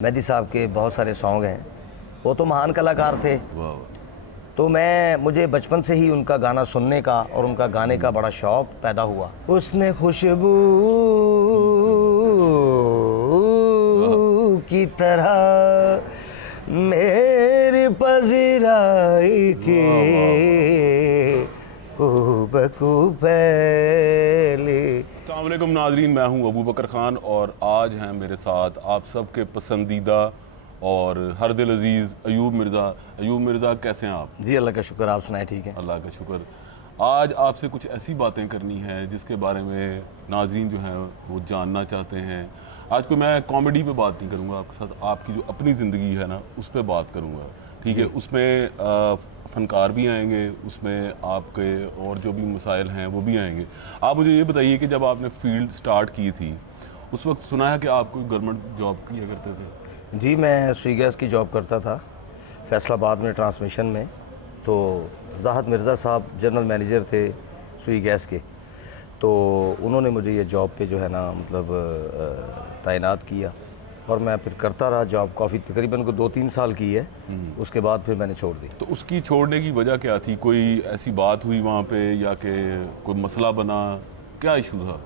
मेहदी साहब के बहुत सारे सॉन्ग हैं। वो तो महान कलाकार थे। तो मुझे बचपन से ही उनका गाना सुनने का और उनका गाने का बड़ा शौक पैदा हुआ। उसने खुशबू की तरह मेरे पजराई के पहले। अस्सलामुअलैकुम नाजरीन, मैं हूं अबू बकर खान और आज हैं मेरे साथ आप सबके पसंदीदा और हर दिल अजीज़ अयूब मिर्ज़ा। अयूब मिर्ज़ा, कैसे हैं आप? जी अल्लाह का शुक्र, आप सुनाए? ठीक है, अल्लाह का शुक्र। आज आपसे कुछ ऐसी बातें करनी है जिसके बारे में नाजरीन जो हैं वो जानना चाहते हैं। आज कोई मैं कॉमेडी पे बात नहीं करूँगा आपके साथ, आपकी जो अपनी ज़िंदगी है ना उस पर बात करूँगा, ठीक है? उसमें फ़नकार भी आएंगे, उसमें आपके और जो भी मसाइल हैं वो भी आएंगे। आप मुझे ये बताइए कि जब आपने फील्ड स्टार्ट की थी उस वक्त सुना है कि आप कोई गवर्नमेंट जॉब किया करते थे? जी मैं सुई गैस की जॉब करता था फैसलाबाद में, ट्रांसमिशन में। तो ज़ाहद मिर्ज़ा साहब जनरल मैनेजर थे सुई गैस के, तो उन्होंने मुझे ये जॉब पे जो है ना मतलब तैनात किया और मैं फिर करता रहा जॉब। काफ़ी तकरीबन को 2-3 साल की है। उसके बाद फिर मैंने छोड़ दी। तो उसकी छोड़ने की वजह क्या थी? कोई ऐसी बात हुई वहाँ पे या कि कोई मसला बना? क्या इशू था?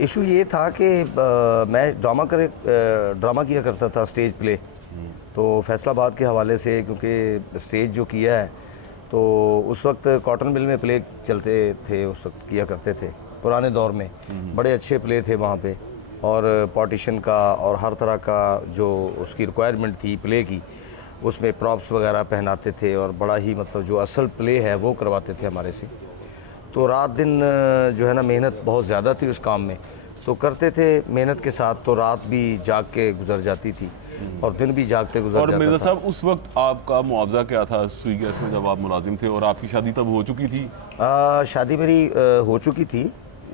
इशू ये था कि मैं ड्रामा किया करता था, स्टेज प्ले। तो फैसलाबाद के हवाले से, क्योंकि स्टेज जो किया है तो उस वक्त कॉटन मिल में प्ले चलते थे, उस वक्त किया करते थे पुराने दौर में। बड़े अच्छे प्ले थे वहाँ पे, और पार्टीशन का और हर तरह का जो उसकी रिक्वायरमेंट थी प्ले की, उसमें प्रॉप्स वगैरह पहनाते थे और बड़ा ही मतलब जो असल प्ले है वो करवाते थे हमारे से। तो रात दिन जो है ना मेहनत बहुत ज़्यादा थी उस काम में, तो करते थे मेहनत के साथ। तो रात भी जाग के गुजर जाती थी और दिन भी जागते गुजर और जाता मिर्ज़ा था। साहब, उस वक्त आपका मुआवजा क्या था सुई गैस में जब आप मुलाजिम थे? और आपकी शादी तब हो चुकी थी? शादी मेरी हो चुकी थी,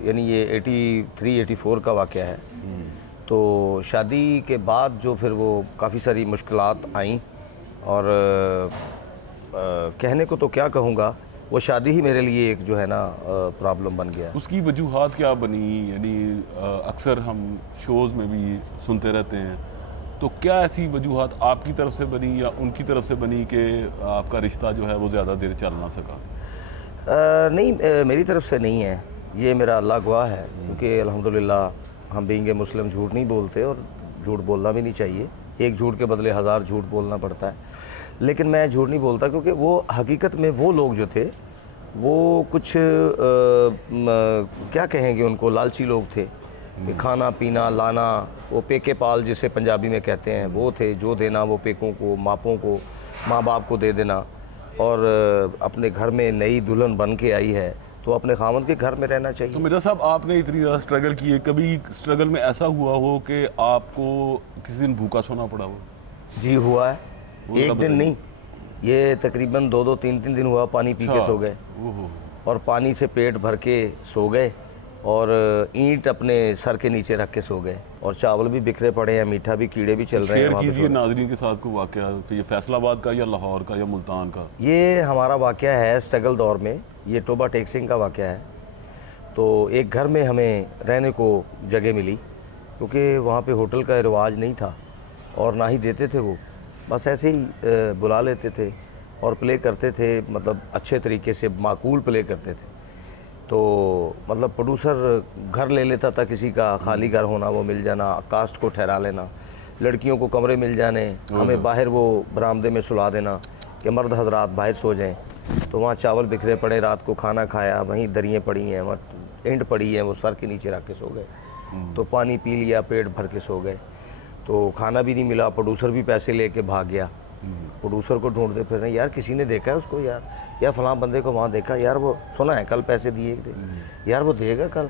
यानी ये 83-84 का वाक़या है। तो शादी के बाद जो फिर वो काफ़ी सारी मुश्किलात आईं, और कहने को तो क्या कहूँगा, वो शादी ही मेरे लिए एक जो है ना प्रॉब्लम बन गया। उसकी वजूहात क्या बनी? यानी अक्सर हम शोज़ में भी सुनते रहते हैं, तो क्या ऐसी वजूहात आपकी तरफ से बनी या उनकी तरफ से बनी कि आपका रिश्ता जो है वो ज़्यादा देर चल ना सका? नहीं, मेरी तरफ से नहीं है, ये मेरा अल्लाह गवाह है। क्योंकि अल्हम्दुलिल्लाह हम बीइंग ए मुस्लिम झूठ नहीं बोलते और झूठ बोलना भी नहीं चाहिए। एक झूठ के बदले 1000 झूठ बोलना पड़ता है, लेकिन मैं झूठ नहीं बोलता क्योंकि वो हकीकत में वो लोग जो थे वो कुछ क्या कहेंगे उनको, लालची लोग थे कि खाना पीना लाना, वो पेके पाल जिसे पंजाबी में कहते हैं, वो थे। जो देना वो पेकों को, मापों को, माँ बाप को दे देना। और अपने घर में नई दुल्हन बन के आई है तो अपने खामन के घर में रहना चाहिए। तो मिर्ज़ा साहब, आपने इतनी ज़्यादा स्ट्रगल की है, कभी स्ट्रगल में ऐसा हुआ हो कि आपको किसी दिन भूखा सोना पड़ा हो? जी हुआ है, वो एक जरा दिन बताइए। नहीं, ये तकरीबन 2-2, 3-3 दिन हुआ। पानी पी के सो गए, ओहो। और पानी से पेट भर के सो गए, और ईंट अपने सर के नीचे रख के सो गए, और चावल भी बिखरे पड़े हैं, मीठा भी, कीड़े भी चल रहे हैं शेयर वहाँ पे कीजिए सो। नाजरीन के साथ कोई वाक़या, तो ये फैसलाबाद का या लाहौर का या मुल्तान का? ये हमारा वाक़या है स्ट्रगल दौर में, ये टोबा टेक सिंह का वाक़या है। तो एक घर में हमें रहने को जगह मिली, क्योंकि वहाँ पे होटल का रिवाज नहीं था और ना ही देते थे वो, बस ऐसे ही बुला लेते थे और प्ले करते थे, मतलब अच्छे तरीके से माकूल प्ले करते थे। तो मतलब प्रोड्यूसर घर ले लेता था किसी का, खाली घर होना, वो मिल जाना, कास्ट को ठहरा लेना, लड़कियों को कमरे मिल जाने, हमें बाहर वो बरामदे में सुला देना कि मर्द हजरात बाहर सो जाएं। तो वहाँ चावल बिखरे पड़े, रात को खाना खाया, वहीं दरियाँ पड़ी हैं, वहाँ ईंट पड़ी है, वो सर के नीचे रख के सो गए। तो पानी पी लिया, पेट भर के सो गए। तो खाना भी नहीं मिला, प्रोड्यूसर भी पैसे लेके भाग गया। प्रोड्यूसर को ढूंढते फिर रहे, यार किसी ने देखा है उसको, यार फलां बंदे को वहाँ देखा, यार वो सुना है कल पैसे दिए थे, यार वो देगा कल,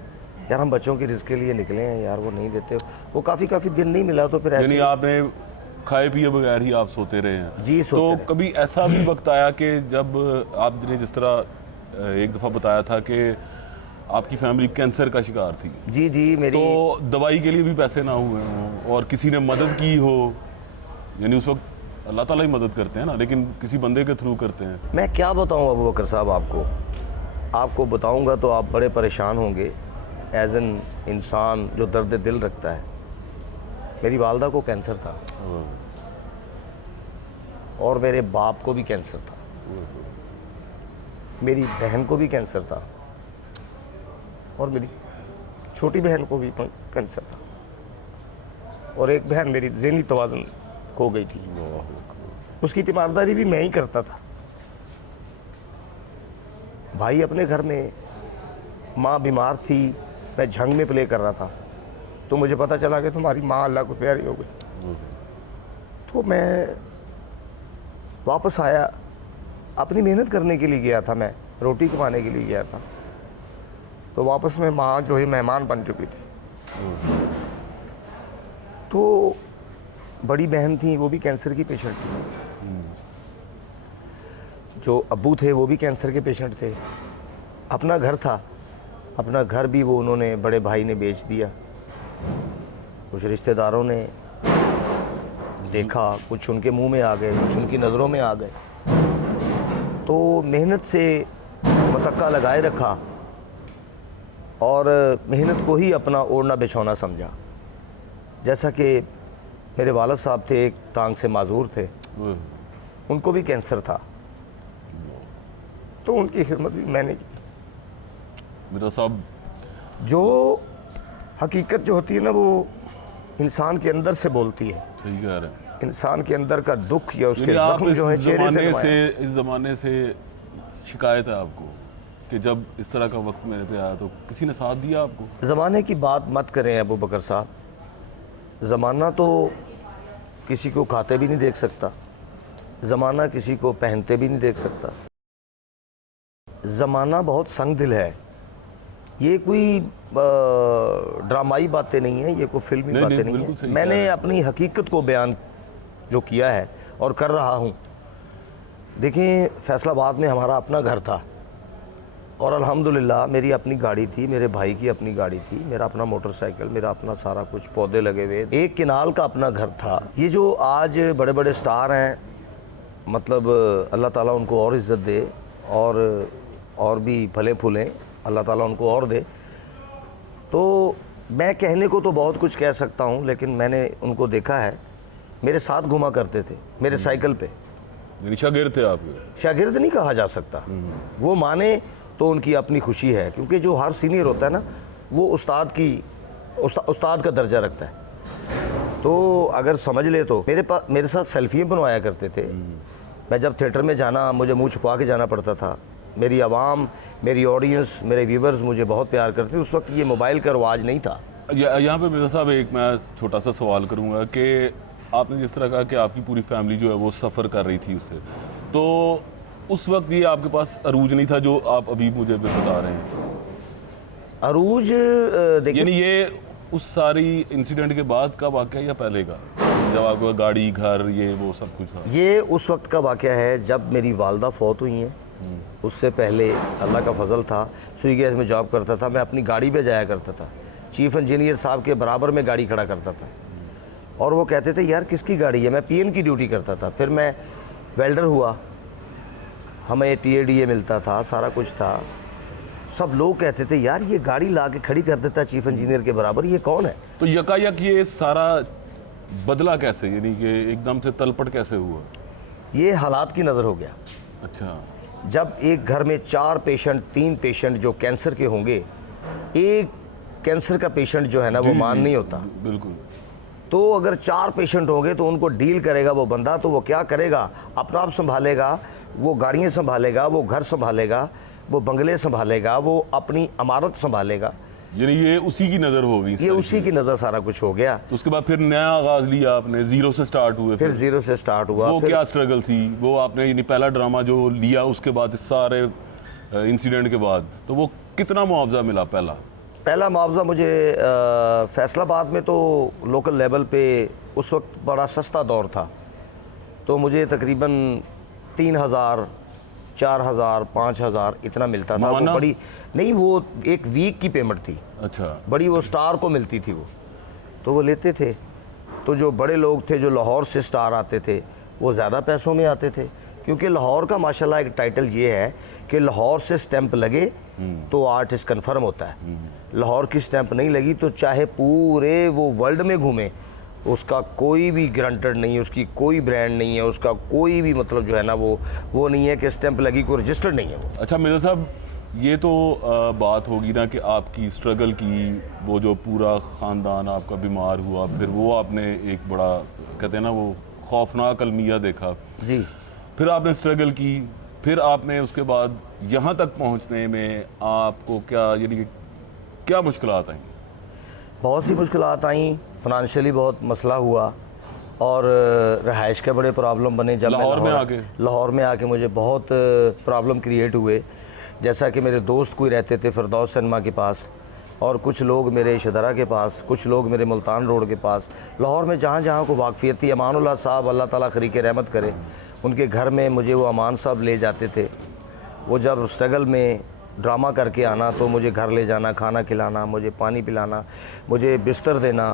यार हम बच्चों की रिस्क के लिए निकले हैं, यार वो नहीं देते। वो काफ़ी दिन नहीं मिला। तो फिर यानी ऐसे आपने खाए पिए बगैर ही आप सोते रहे हैं? जी सोते तो रहे। कभी ऐसा भी वक्त आया कि जब आपने जिस तरह एक दफ़ा बताया था कि आपकी फैमिली कैंसर का शिकार थी, जी मेरी, तो दवाई के लिए भी पैसे ना हुए हों और किसी ने मदद की हो? यानी उस वक्त अल्लाह ताला ही मदद करते हैं ना, लेकिन किसी बंदे के थ्रू करते हैं। मैं क्या बताऊँ अबू बकर साहब, आपको बताऊँगा तो आप बड़े परेशान होंगे। एज एन इंसान जो दर्द दिल रखता है, मेरी वालदा को कैंसर था और मेरे बाप को भी कैंसर था, मेरी बहन को भी कैंसर था, और मेरी छोटी बहन को भी कैंसर था, और एक बहन मेरी ज़हनी तवाज़ुन खो गई थी। उसकी तीमारदारी भी मैं ही करता था। भाई अपने घर में, माँ बीमार थी, मैं झंग में प्ले कर रहा था, तो मुझे पता चला कि तुम्हारी माँ अल्लाह को प्यारी हो गई। तो मैं वापस आया, अपनी मेहनत करने के लिए गया था, मैं रोटी कमाने के लिए गया था, तो वापस में माँ जो है मेहमान बन चुकी थी। तो बड़ी बहन थी, वो भी कैंसर की पेशेंट थी, जो अब्बू थे वो भी कैंसर के पेशेंट थे। अपना घर था, अपना घर भी वो उन्होंने, बड़े भाई ने बेच दिया। कुछ रिश्तेदारों ने देखा, कुछ उनके मुंह में आ गए, कुछ उनकी नज़रों में आ गए, तो मेहनत से मतक्का लगाए रखा और मेहनत को ही अपना ओढ़ना बिछौना समझा। जैसा कि मेरे वालिद साहब थे, एक टांग से माजूर थे, उनको भी कैंसर था, तो उनकी खिदमत भी मैंने की। मेरा साहब, जो हकीकत जो होती है ना, वो इंसान के अंदर से बोलती है। सही कह रहे हैं। इंसान के अंदर का दुख या उसके यानी आप जख्म जो है चेहरे से नुमाया। इस ज़माने से शिकायत है आपको कि जब इस तरह का वक्त मेरे पे आया तो किसी ने साथ दिया आपको? ज़माने की बात मत करें अबू बकर साहब, ज़माना तो किसी को खाते भी नहीं देख सकता, ज़माना किसी को पहनते भी नहीं देख सकता। ज़माना बहुत संग दिल है, ये कोई ड्रामाई बातें नहीं है, ये कोई फिल्मी बातें नहीं है। मैंने अपनी हकीकत को बयान जो किया है और कर रहा हूँ। देखिए, फैसलाबाद में हमारा अपना घर था और अल्हम्दुलिल्लाह मेरी अपनी गाड़ी थी, मेरे भाई की अपनी गाड़ी थी, मेरा अपना मोटरसाइकिल, मेरा अपना सारा कुछ, पौधे लगे हुए, एक किनाल का अपना घर था। ये जो आज बड़े बड़े स्टार हैं, मतलब अल्लाह ताला उनको और इज़्ज़त दे और भी फलें फूलें, अल्लाह ताला उनको और दे। तो मैं कहने को तो बहुत कुछ कह सकता हूँ, लेकिन मैंने उनको देखा है, मेरे साथ घुमा करते थे मेरे साइकिल पे। शागिर्द थे आपके? शागिर्द नहीं कहा जा सकता, वो माने तो उनकी अपनी खुशी है, क्योंकि जो हर सीनियर होता है ना, वो उस्ताद का दर्जा रखता है। तो अगर समझ ले तो मेरे साथ सेल्फियाँ बनवाया करते थे। मैं जब थिएटर में जाना, मुझे मुँह छुपा के जाना पड़ता था। मेरी आवाम, मेरी ऑडियंस, मेरे व्यूवर्स मुझे बहुत प्यार करते थे। उस वक्त ये मोबाइल का रवाज नहीं था। यहाँ पे मिर्ज़ा साहब, एक मैं छोटा सा सवाल करूँगा कि आपने जिस तरह कहा कि आपकी पूरी फैमिली जो है वो सफ़र कर रही थी उससे, तो उस वक्त ये आपके पास अरूज नहीं था जो आप अभी मुझे बता रहे हैं? अरूज देखिए, यानी ये उस सारी इंसिडेंट के बाद का वाक़या या पहले का, जब आपको गाड़ी, घर, ये वो सब कुछ था? ये उस वक्त का वाक़या है जब मेरी वालदा फौत हुई हैं। उससे पहले अल्लाह का फजल था, स्विगी गैस में जॉब करता था, मैं अपनी गाड़ी पे जाया करता था, चीफ इंजीनियर साहब के बराबर में गाड़ी खड़ा करता था, और वो कहते थे यार किसकी गाड़ी है। मैं पीएन की ड्यूटी करता था, फिर मैं वेल्डर हुआ, हमें टीएडीए मिलता था, सारा कुछ था। सब लोग कहते थे यार ये गाड़ी ला के खड़ी कर देता चीफ इंजीनियर के बराबर, ये कौन है। तो यकायक ये सारा बदला कैसे, यानी कि एकदम से तलपट कैसे हुआ? ये हालात की नज़र हो गया। अच्छा, जब एक घर में 4 पेशेंट, 3 पेशेंट जो कैंसर के होंगे, एक कैंसर का पेशेंट जो है ना वो मान नहीं होता। बिल्कुल। तो अगर 4 पेशेंट होंगे तो उनको डील करेगा वो बंदा, तो वो क्या करेगा, अपना आप संभालेगा, वो गाड़ियाँ संभालेगा, वो घर संभालेगा, वो बंगले संभालेगा, वो अपनी इमारत संभालेगा। यानी ये उसी की नज़र हो गई? ये उसी की नज़र सारा कुछ हो गया। तो उसके बाद फिर नया आगाज़ लिया आपने, ज़ीरो से स्टार्ट हुए? फिर ज़ीरो से स्टार्ट हुआ। वो क्या स्ट्रगल थी वो आपने, यानी पहला ड्रामा जो लिया उसके बाद इस सारे इंसिडेंट के बाद, तो वो कितना मुआवजा मिला? पहला मुआवजा मुझे फैसलाबाद में तो लोकल लेवल पे उस वक्त बड़ा सस्ता दौर था, तो मुझे तकरीबन 3,000, 4,000, 5,000 इतना मिलता था। वो बड़ी नहीं, वो एक वीक की पेमेंट थी। अच्छा। बड़ी वो स्टार को मिलती थी, वो तो वो लेते थे। तो जो बड़े लोग थे, जो लाहौर से स्टार आते थे, वो ज़्यादा पैसों में आते थे, क्योंकि लाहौर का माशाल्लाह एक टाइटल ये है कि लाहौर से स्टैंप लगे तो आर्टिस्ट कंफर्म होता है। लाहौर की स्टैंप नहीं लगी तो चाहे पूरे वो वर्ल्ड में घूमे, उसका कोई भी गारंटेड नहीं है, उसकी कोई ब्रांड नहीं है, उसका कोई भी मतलब जो है ना वो नहीं है कि स्टैंप लगी, कोई रजिस्टर्ड नहीं है वो। अच्छा मिर्ज़ा साहब, ये तो बात होगी ना कि आपकी स्ट्रगल की, वो जो पूरा ख़ानदान आपका बीमार हुआ, फिर वो आपने एक बड़ा कहते हैं ना वो खौफनाक अलमिया देखा जी। फिर आपने स्ट्रगल की, फिर आपने उसके बाद यहाँ तक पहुँचने में आपको क्या यानी कि क्या मुश्किलात आई? बहुत सी मुश्किलात आई, फाइनेंशियली बहुत मसला हुआ और रहाइश के बड़े प्रॉब्लम बने। जब लाहौर में आके मुझे बहुत प्रॉब्लम क्रिएट हुए। जैसा कि मेरे दोस्त कोई रहते थे फिरदौस सिनेमा के पास, और कुछ लोग मेरे शदरा के पास, कुछ लोग मेरे मुल्तान रोड के पास, लाहौर में जहाँ जहाँ को वाकफियत थी। अमानुल्लाह साहब, अल्लाह ताला खरीके रहमत करे, उनके घर में मुझे वो अमान साहब ले जाते थे। वो जब स्ट्रगल में ड्रामा करके आना तो मुझे घर ले जाना, खाना खिलाना, मुझे पानी पिलाना, मुझे बिस्तर देना।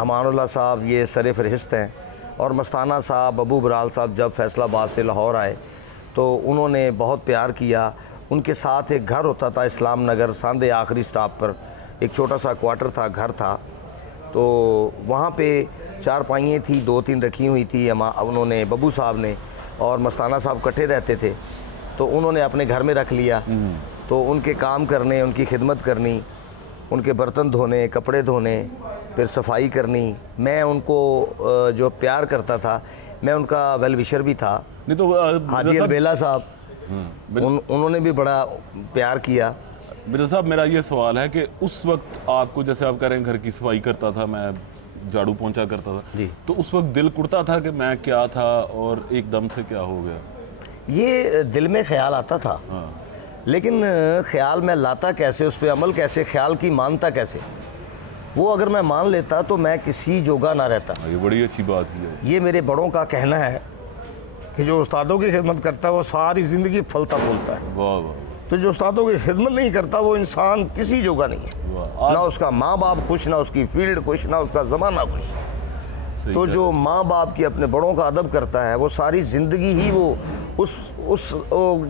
अमानुल्लाह साहब ये सर फहरिस्त हैं। और मस्ताना साहब, अबू बराल साहब जब फैसलाबाद से लाहौर आए तो उन्होंने बहुत प्यार किया। उनके साथ एक घर होता था इस्लाम नगर सांदे आखिरी स्टॉप पर, एक छोटा सा क्वार्टर था, घर था। तो वहाँ पे चारपाइयाँ थी, 2-3 रखी हुई थी। उन्होंने, बब्बू साहब ने और मस्ताना साहब इकट्ठे रहते थे, तो उन्होंने अपने घर में रख लिया। तो उनके काम करने, उनकी खिदमत करनी, उनके बर्तन धोने, कपड़े धोने, फिर सफाई करनी। मैं उनको जो प्यार करता था, मैं उनका वेल विशर भी था। नहीं तो हाजी अलबेला साहब, उन्होंने भी बड़ा प्यार किया। मिर्ज़ा साहब, मेरा ये सवाल है कि उस वक्त आपको, जैसे आप कह रहे हैं घर की सफाई करता था, मैं झाड़ू पोंछा करता था जी, तो उस वक्त दिल कुड़ता था कि मैं क्या था और एकदम से क्या हो गया? ये दिल में ख्याल आता था। हाँ। लेकिन ख्याल में लाता कैसे, उस पर अमल कैसे, ख्याल की मानता कैसे? वो अगर मैं मान लेता तो मैं किसी जोगा ना रहता। ये बड़ी अच्छी बात है। ये मेरे बड़ों का कहना है कि जो उस्तादों की खिदमत करता है वो सारी ज़िंदगी फलता फूलता है। वाह वाह। तो जो उस्तादों की खिदमत नहीं करता वो इंसान किसी जोगा नहीं है। ना उसका माँ बाप खुश, ना उसकी फील्ड खुश, ना उसका ज़माना खुश। तो जो माँ बाप की, अपने बड़ों का अदब करता है, वो सारी ज़िंदगी ही वो उस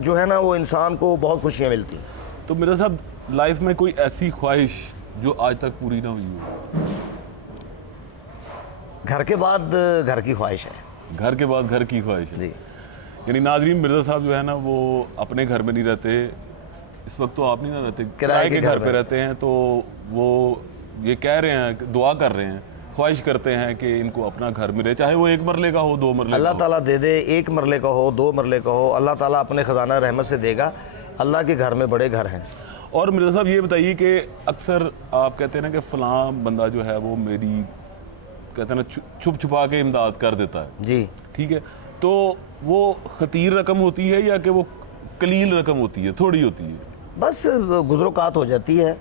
जो है ना, वो इंसान को बहुत खुशियाँ मिलती हैं। तो मेरा साहब, लाइफ में कोई ऐसी ख्वाहिश जो आज तक पूरी ना हुई हो? घर के बाद घर की ख्वाहिश है। घर के बाद घर की ख्वाहिश है जी। यानी नाजरीन, मिर्ज़ा साहब जो है ना वो अपने घर में नहीं रहते, इस वक्त तो आप नहीं ना रहते, किराए के घर पे रहते हैं। तो वो ये कह रहे हैं, दुआ कर रहे हैं, ख्वाहिश करते हैं कि इनको अपना घर मिले, चाहे वो 1 मरले का हो, 2 मरले का हो। अल्लाह ताला दे दे, 1 मरले का हो, 2 मरले का हो, अल्लाह ताला अपने ख़जाना रहमत से देगा। अल्लाह के घर में बड़े घर हैं। और मिर्ज़ा साहब ये बताइए कि अक्सर आप कहते हैं ना कि फ़लाँ बंदा जो है वो मेरी, कहते हैं ना, छुप छुपा के इमदाद कर देता है जी। ठीक है, तो वो खतीर रकम होती है या कि वो कलील रकम होती है, थोड़ी होती है? बस गुजरोकात हो जाती है।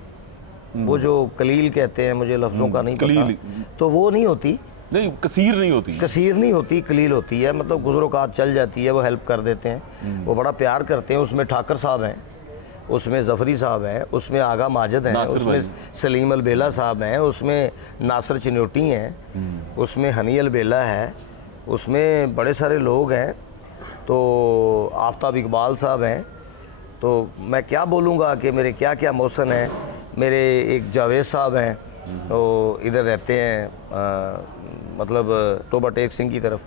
वो जो कलील कहते हैं, मुझे लफ्ज़ों का नहीं पता, तो वो नहीं होती। नहीं, कसीर नहीं होती। कसीर नहीं होती, कलील होती है। मतलब गुजरोकात चल जाती है, वो हेल्प कर देते हैं, वो बड़ा प्यार करते हैं। उसमें ठाकर साहब हैं, उसमें जफरी साहब हैं, उसमें आगा माजिद हैं, उसमें सलीम अलबेला साहब हैं, उसमें नासिर चिन्योटी हैं, उसमें हनी अलबेला है, उसमें बड़े सारे लोग हैं। तो आफ्ताब इकबाल साहब हैं। तो मैं क्या बोलूँगा कि मेरे क्या क्या मौसन हैं। मेरे एक जावेद साहब हैं, तो इधर रहते हैं, मतलब टोबा टेक सिंह की तरफ।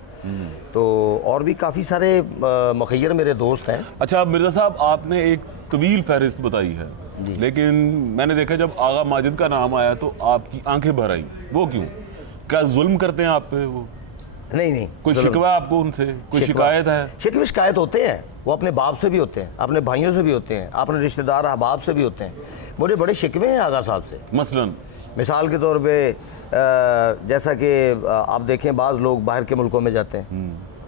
तो और भी काफ़ी सारे मुखय्यर मेरे दोस्त हैं। अच्छा मिर्ज़ा साहब, आपने एक तवील फहरिस्त बताई है, लेकिन मैंने देखा जब आगा माजिद का नाम आया तो आपकी आंखें भर आई। वो क्यों? क्या जुल्म करते हैं आप पे वो? नहीं, कोई शिकवा आपको उनसे, कोई शिकायत है? शिकायत होते हैं, वो अपने बाप से भी होते हैं, अपने भाइयों से भी होते हैं, अपने रिश्तेदार अहबाब से भी होते हैं। मुझे बड़े शिकवे हैं आगा साहब से। मसलन मिसाल के तौर पे जैसा कि आप देखें, बाज़ लोग बाहर के मुल्कों में जाते हैं।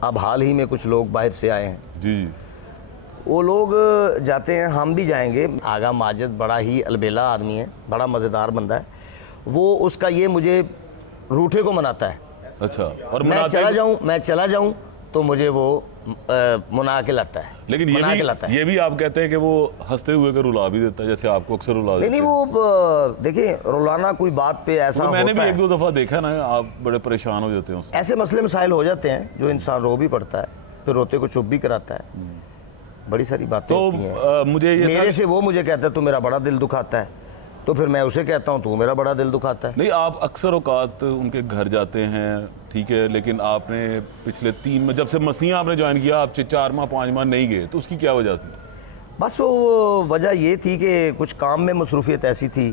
अब हाल ही में कुछ लोग बाहर से आए हैं जी। वो लोग जाते हैं, हम भी जाएंगे। आगा माजिद बड़ा ही अलबेला आदमी है, बड़ा मज़ेदार बंदा है वो। उसका ये मुझे रूठे को मनाता है। अच्छा। और मैं चला जाऊं तो मुझे वो मना के लाता है। लेकिन ये भी आप कहते हैं कि वो हंसते हुए का रुला भी देता है, जैसे आपको अक्सर रुला देता है। नहीं, वो देखिए, रुलाना कोई बात पे ऐसा होता है। मैंने भी 1-2 दफ़ा देखा ना, आप बड़े परेशान हो जाते हैं उससे। ऐसे मसले मसाइल हो जाते हैं जो इंसान रो भी पड़ता है, फिर रोते को चुप भी कराता है। बड़ी सारी बातें होती हैं। मुझे ये मेरे से वो मुझे कहता है तो मेरा बड़ा दिल दुखाता है। तो फिर मैं उसे कहता हूँ तू मेरा बड़ा दिल दुखाता है। नहीं, आप अक्सर औकात उनके घर जाते हैं, ठीक है, लेकिन आपने पिछले 3 में जब से मसीहा आपने ज्वाइन किया, आप 4 माह 5 माह नहीं गए, तो उसकी क्या वजह थी? बस वो वजह ये थी कि कुछ काम में मसरूफियत ऐसी थी,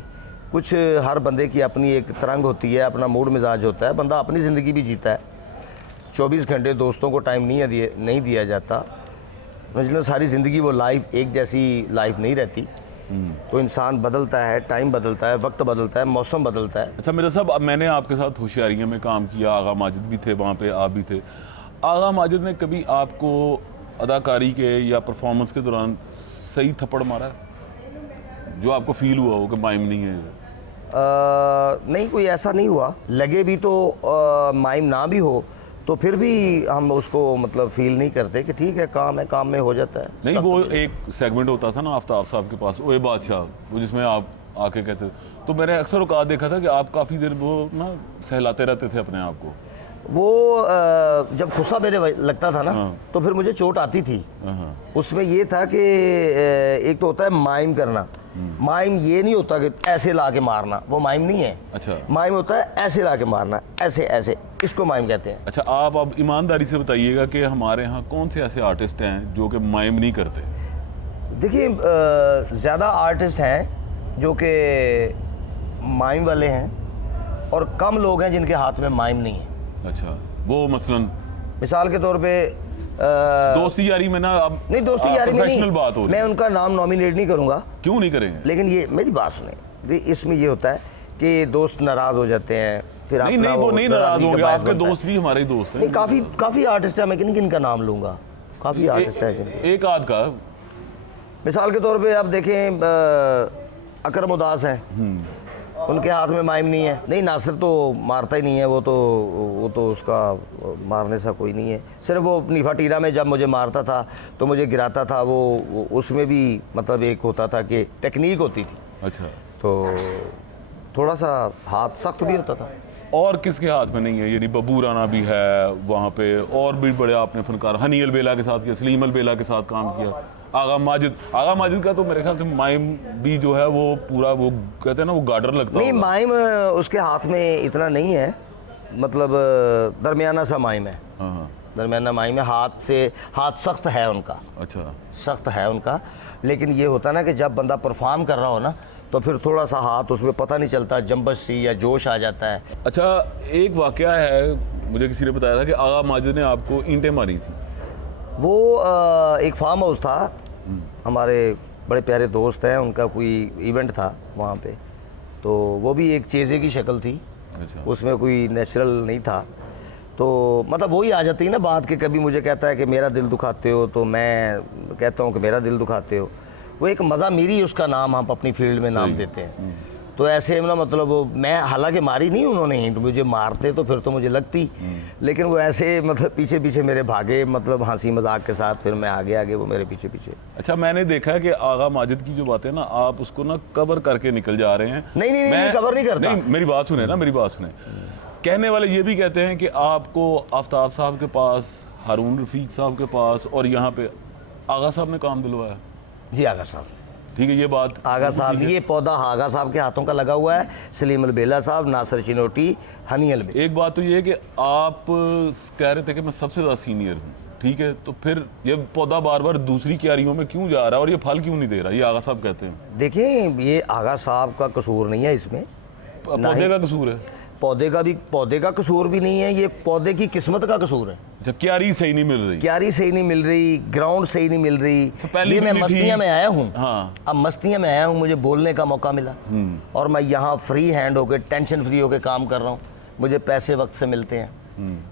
कुछ हर बंदे की अपनी एक तरंग होती है, अपना मूड मिजाज होता है, बंदा अपनी ज़िंदगी भी जीता है। 24 घंटे दोस्तों को टाइम नहीं दिया जाता, मतलब सारी ज़िंदगी वो लाइफ एक जैसी लाइफ नहीं रहती। तो इंसान बदलता है, टाइम बदलता है, वक्त बदलता है, मौसम बदलता है। अच्छा मिर्ज़ा साहब, अब मैंने आपके साथ होशियारियों में काम किया, आगा माजिद भी थे वहाँ पे, आप भी थे। आगा माजिद ने कभी आपको अदाकारी के या परफॉर्मेंस के दौरान सही थप्पड़ मारा है जो आपको फील हुआ हो कि माइम नहीं है? नहीं, कोई ऐसा नहीं हुआ। लगे भी तो माइम ना भी हो तो फिर भी हम उसको मतलब फील नहीं करते कि ठीक है, काम है, काम में हो जाता है। नहीं, वो एक सेगमेंट होता था ना आफ्ताब साहब के पास, ओए बादशाह, वो जिसमें आप आके कहते, तो मैंने अक्सर औकात देखा था कि आप काफ़ी देर वो ना सहलाते रहते थे अपने आप को। वो जब गुस्सा मेरे लगता था ना, तो फिर मुझे चोट आती थी। उसमें ये था कि एक तो होता है माइम करना, माइम ये नहीं होता कि ऐसे ला के मारना, वो माइम नहीं है। अच्छा। माइम होता है ऐसे ला के मारना, ऐसे ऐसे, इसको माइम कहते हैं। अच्छा, आप अब ईमानदारी से बताइएगा कि हमारे यहाँ कौन से ऐसे आर्टिस्ट हैं जो कि माइम नहीं करते? देखिए, ज़्यादा आर्टिस्ट हैं जो कि माइम वाले हैं और कम लोग हैं जिनके हाथ में माइम नहीं है। अच्छा, वो मसलन मिसाल के तौर पे दोस्ती यारी में ना, अब नहीं, दोस्ती यारी में प्रोफेशनल नहीं, बात हो रही मैं है। उनका नाम नॉमिनेट नहीं करूंगा। क्यों नहीं करेंगे? लेकिन ये मेरी बात सुने, इसमें ये होता है कि दोस्त नाराज हो जाते हैं, फिर नहीं नहीं, वो नहीं नाराज होंगे, आपके दोस्त भी हमारे ही दोस्त हैं। नहीं, काफ़ी आर्टिस्ट है, मैं किन किन का नाम लूंगा, काफ़ी आर्टिस्ट है। एक आध का मिसाल के तौर पे आप देखें, अकरम उदास हैं, उनके हाथ में माइम नहीं है। नहीं, नासिर तो मारता ही नहीं है, वो तो उसका मारने सा कोई नहीं है। सिर्फ वो नीफा टीरा में जब मुझे मारता था तो मुझे गिराता था, वो उसमें भी मतलब एक होता था कि टेक्निक होती थी। अच्छा, तो थोड़ा सा हाथ सख्त भी होता था। और किसके हाथ में नहीं है? यानी बब्बू राना भी है वहाँ पे, और भी बड़े आपने फनकार हनी अलबेला के साथ किया, सलीम अलबेला के साथ काम किया, आगा माजिद का तो मेरे ख्याल से माइम भी जो है वो पूरा, वो कहते हैं ना, वो गार्डर लगता है। नहीं, माइम उसके हाथ में इतना नहीं है, मतलब दरमियाना सा माइम है। हाँ, दरमियाना माइम है, हाथ सख्त है उनका। अच्छा, सख्त है उनका। लेकिन ये होता ना कि जब बंदा परफॉर्म कर रहा हो ना, तो फिर थोड़ा सा हाथ उसमें पता नहीं चलता, जंबश सी या जोश आ जाता है। अच्छा, एक वाकया है, मुझे किसी ने बताया था कि आगा माजिद ने आपको ईंटें मारी थी। वो एक फार्म हाउस था, हमारे बड़े प्यारे दोस्त हैं, उनका कोई इवेंट था वहाँ पे, तो वो भी एक चेज़े की शक्ल थी। अच्छा, उसमें कोई नेचुरल नहीं था। तो मतलब वही आ जाती है ना बात कि कभी मुझे कहता है कि मेरा दिल दुखाते हो, तो मैं कहता हूँ कि मेरा दिल दुखाते हो। वो एक मज़ा मेरी, उसका नाम हम अपनी फील्ड में नाम देते हैं। तो ऐसे ना, मतलब वो मैं, हालांकि मारी नहीं उन्होंने ही, तो मुझे मारते तो फिर तो मुझे लगती, लेकिन वो ऐसे मतलब पीछे पीछे मेरे भागे, मतलब हंसी मजाक के साथ, फिर मैं आगे वो मेरे पीछे पीछे। अच्छा, मैंने देखा है कि आगा माजिद की जो बातें ना, आप उसको ना कवर करके निकल जा रहे हैं। नहीं, कवर नहीं करता। नहीं, मेरी बात सुने ना, मेरी बात सुने। कहने वाले ये भी कहते हैं कि आपको आफ्ताब साहब के पास, हारून रफीक साहब के पास और यहाँ पे आगा साहब ने काम दिलवाया। जी, आगा साहब, ठीक है, ये बात आगा साहब, ये पौधा आगा साहब के हाथों का लगा हुआ है। सलीम अलबेला साहब, नासिर चिनोटी, हनी अलबेला। एक बात तो ये है कि आप कह रहे थे कि मैं सबसे ज़्यादा सीनियर हूँ, ठीक है, तो फिर ये पौधा बार बार दूसरी क्यारियों में क्यों जा रहा है और ये फल क्यों नहीं दे रहा? ये आगा साहब कहते हैं। देखिए, ये आगा साहब का कसूर नहीं है इसमें, पौधे का कसूर है। पौधे का कसूर भी नहीं है, ये पौधे की किस्मत का कसूर है। अच्छा, क्यारी सही नहीं मिल रही, क्यारी सही नहीं मिल रही, ग्राउंड सही नहीं मिल रही। पहली ये मैं मिली थी। मस्तियाँ में आया हूँ। हाँ। अब मस्तियाँ में आया हूँ, मुझे बोलने का मौका मिला और मैं यहाँ फ्री हैंड होकर, टेंशन फ्री होकर काम कर रहा हूँ। मुझे पैसे वक्त से मिलते हैं,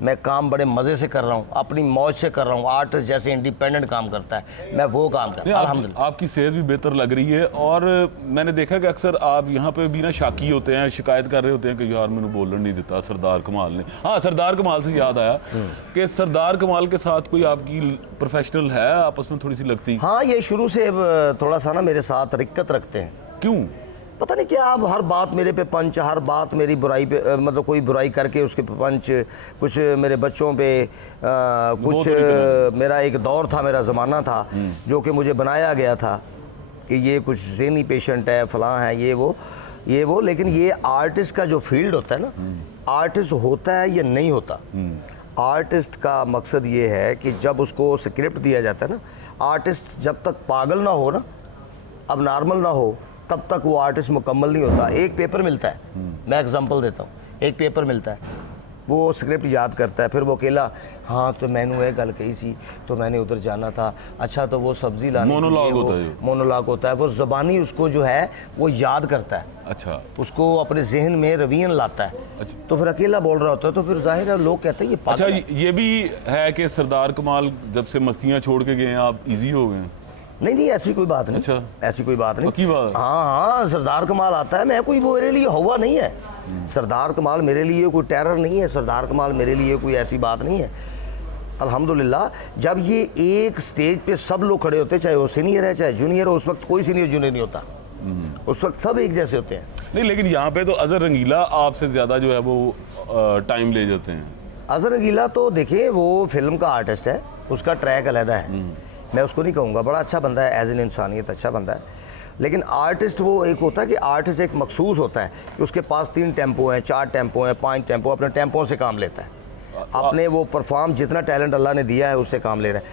मैं काम बड़े मज़े से कर रहा हूँ, अपनी मौज से कर रहा हूँ। आर्टिस्ट जैसे इंडिपेंडेंट काम करता है, मैं वो काम कर रहा हूँ अल्हम्दुलिल्लाह। आपकी सेहत भी बेहतर लग रही है और मैंने देखा कि अक्सर आप यहाँ पे भी ना शाकी होते हैं, शिकायत कर रहे होते हैं कि यार मैंने बोलने नहीं देता सरदार कमाल ने। हाँ, सरदार कमाल से याद आया कि सरदार कमाल के साथ कोई आपकी प्रोफेशनल है, आपस में थोड़ी सी लगती? हाँ, ये शुरू से थोड़ा सा ना मेरे साथ रिक्कत रखते हैं। क्यों? पता नहीं क्या, अब हर बात मेरे पे पंच, हर बात मेरी बुराई पे, मतलब कोई बुराई करके उसके पे पंच, कुछ मेरे बच्चों पे, कुछ मेरा एक दौर था, मेरा ज़माना था जो कि मुझे बनाया गया था कि ये कुछ ज़हनी पेशेंट है, फलां है, ये वो। ये वो, लेकिन ये आर्टिस्ट का जो फील्ड होता है ना, आर्टिस्ट होता है या नहीं होता, आर्टिस्ट का मकसद ये है कि जब उसको स्क्रिप्ट दिया जाता है ना, आर्टिस्ट जब तक पागल ना हो ना, अब नॉर्मल ना हो, तब तक वो आर्टिस्ट मुकम्मल नहीं होता। एक पेपर मिलता है, मैं एग्जांपल देता हूँ, एक पेपर मिलता है, वो स्क्रिप्ट याद करता है, फिर वो अकेला, हाँ तो मैंने वो गल कही सी, तो मैंने उधर जाना था, अच्छा तो वो सब्जी लानी, मोनोलॉग होता है, मोनोलॉग होता है, वो ज़बानी उसको जो है वो याद करता है, अच्छा, उसको अपने जहन में रवीन लाता है, अच्छा। तो फिर अकेला बोल रहा होता है, तो फिर जाहिर है लोग कहते हैं ये अच्छा, पागल है। ये भी है कि सरदार कमाल जब से मस्तियाँ छोड़ के गए हैं आप इजी हो गए हैं? नहीं नहीं, ऐसी कोई बात नहीं, अच्छा। ऐसी कोई बात नहीं, पक्की बात? हाँ हाँ, सरदार कमाल आता है, मैं कोई वो मेरे लिए हुआ नहीं है, सरदार कमाल मेरे लिए कोई टेरर नहीं है, सरदार कमाल मेरे लिए कोई ऐसी बात नहीं है। अल्हम्दुलिल्लाह, जब ये एक स्टेज पे सब लोग खड़े होते हैं, चाहे वो सीनियर है चाहे जूनियर हो, उस वक्त कोई सीनियर जूनियर नहीं होता, उस वक्त सब एक जैसे होते हैं। नहीं, लेकिन यहाँ पे तो अजहर रंगीला आपसे ज़्यादा जो है वो टाइम ले जाते हैं। अजहर रंगीला तो देखिए वो फिल्म का आर्टिस्ट है, उसका ट्रैक अलहदा है, मैं उसको नहीं कहूँगा, बड़ा अच्छा बंदा है, एज एन इंसानियत अच्छा बंदा है, लेकिन आर्टिस्ट वो एक होता है कि आर्टिस्ट एक मखसूस होता है कि उसके पास 3 टेम्पो हैं, 4 टेम्पो हैं, 5 टेम्पो, अपने टेम्पो से काम लेता है, अपने वो परफॉर्म जितना टैलेंट अल्लाह ने दिया है उससे काम ले रहा है।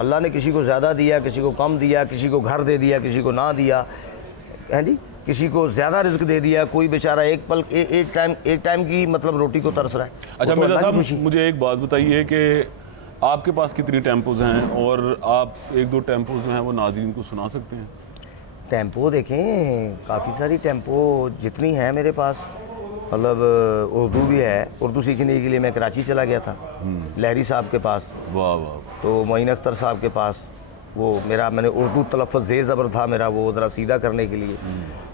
अल्लाह ने किसी को ज़्यादा दिया, किसी को कम दिया, किसी को घर दे दिया, किसी को ना दिया, है जी, किसी को ज़्यादा रिस्क दे दिया, कोई बेचारा एक टाइम की मतलब रोटी को तरस रहा है। अच्छा वो तो मिर्ज़ा अल्लाह की साहब, खुशी। मुझे एक बात बताइए कि आपके पास कितनी टेम्पोज हैं और आप 1-2 टेम्पोज जो हैं वो नाज़रीन को सुना सकते हैं? टेम्पो देखें, काफ़ी सारी टेम्पो जितनी हैं मेरे पास, मतलब उर्दू भी है, उर्दू सीखने के लिए मैं कराची चला गया था, लहरी साहब के पास, वाह वाह, तो मोइन अख्तर साहब के पास, वो मैंने उर्दू तलफ़्फ़ुज़ ज़े ज़बर था मेरा, वो ज़रा सीधा करने के लिए,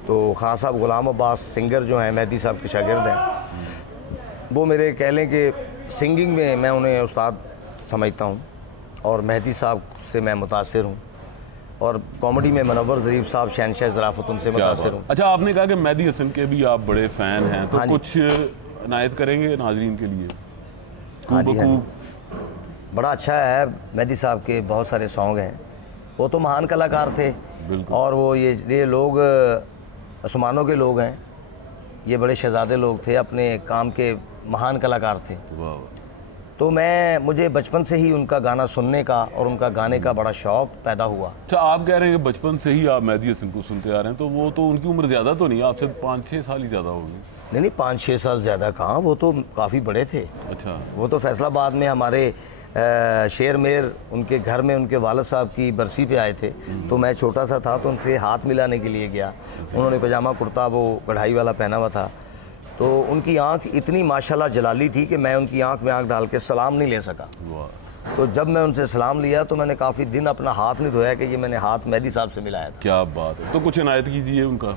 तो खान साहब गुलाम अब्बास सिंगर जो हैं मेहदी साहब के शागिर्द हैं, वो मेरे कह लें कि सिंगिंग में मैं उन्हें उस्ताद समझता हूँ, और मेहदी साहब से मैं मुतासिर हूँ, और कॉमेडी में मनव्वर ज़रीफ साहब, शहनशाह ज़राफ़त, उनसे क्या मुतासिर हूँ। बात। अच्छा, आपने कहा कि मेहदी हसन के भी आप बड़े फ़ैन हैं, तो हाँ जी। कुछ इनायत करेंगे नाज़रीन के लिए? हाँ जी, हाँ खूब जी। बड़ा अच्छा है, मेहदी साहब के बहुत सारे सॉन्ग हैं, वो तो महान कलाकार थे, बिल्कुल। और वो ये लोग आसमानों के लोग हैं, ये बड़े शहजादे लोग थे, अपने काम के महान कलाकार थे। वाह वाह। तो मुझे बचपन से ही उनका गाना सुनने का और उनका गाने का बड़ा शौक़ पैदा हुआ। अच्छा, आप कह रहे हैं कि बचपन से ही आप मेहदी हसन को सुनते आ रहे हैं, तो वो तो उनकी उम्र ज़्यादा तो नहीं, आपसे 5-6 साल ही ज़्यादा होगी? नहीं 5-6 साल ज़्यादा कहाँ, वो तो काफ़ी बड़े थे, अच्छा, वो तो फैसलाबाद में हमारे शेर मेर उनके घर में उनके वालिद साहब की बरसी पे आए थे, तो मैं छोटा सा था, तो उनसे हाथ मिलाने के लिए गया, उन्होंने पजामा कुर्ता वो कढ़ाई वाला पहना हुआ था, तो उनकी आंख इतनी माशाल्लाह जलाली थी कि मैं उनकी आंख में आंख डाल के सलाम नहीं ले सका। वाह, तो जब मैं उनसे सलाम लिया तो मैंने काफ़ी दिन अपना हाथ नहीं धोया कि ये मैंने हाथ मेहदी साहब से मिलाया था। क्या बात है, तो कुछ इनायत कीजिए उनका।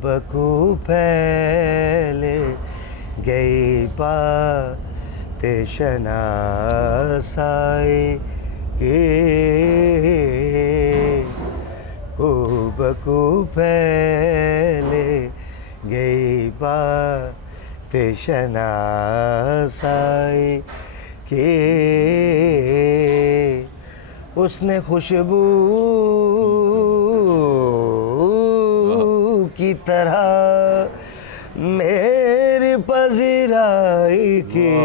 बकू फैले गई बाते शनासाए के, बकू फैले गई बाते शनासाए के, उसने खुशबू की तरह मेरे पज़िराई के,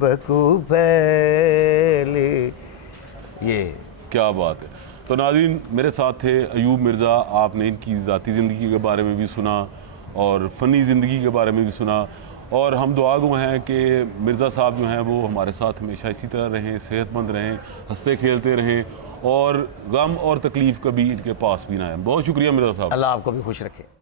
बकू पहले। ये क्या बात है। तो नाज़रीन, मेरे साथ थे अयूब मिर्ज़ा, आपने इनकी ज़ाती ज़िंदगी के बारे में भी सुना और फ़नी ज़िंदगी के बारे में भी सुना, और हम दुआगो हैं कि मिर्ज़ा साहब जो हैं वो हमारे साथ हमेशा इसी तरह रहें, सेहतमंद रहें, हंसते खेलते रहें, और गम और तकलीफ़ कभी इनके पास भी ना आए। बहुत शुक्रिया मिर्ज़ा साहब। अल्लाह आपको भी खुश रखे।